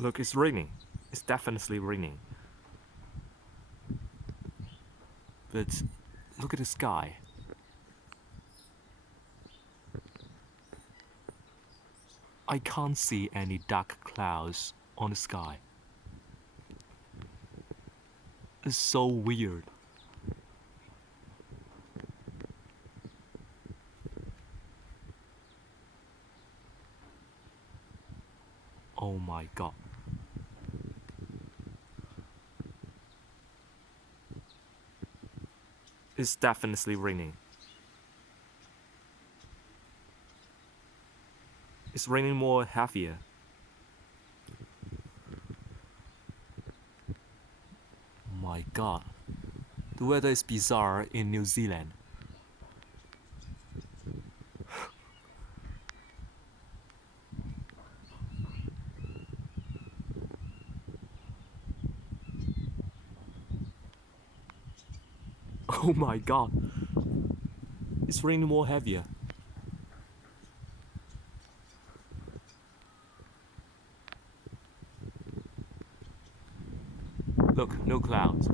Look, it's raining. It's definitely raining. But look at the sky. I can't see any dark clouds on the sky. It's so weird. Oh my god. It's definitely raining. It's raining more heavier. Oh my god. The weather is bizarre in New Zealand. Oh my god. It's raining more heavier. Look, no clouds.